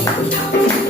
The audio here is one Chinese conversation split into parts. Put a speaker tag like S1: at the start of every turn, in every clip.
S1: 一场。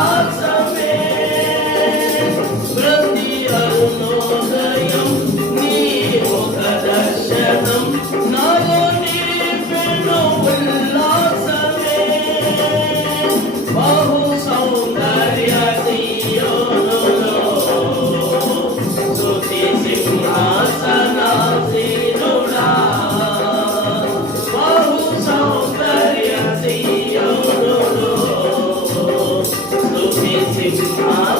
S1: dogs. 아.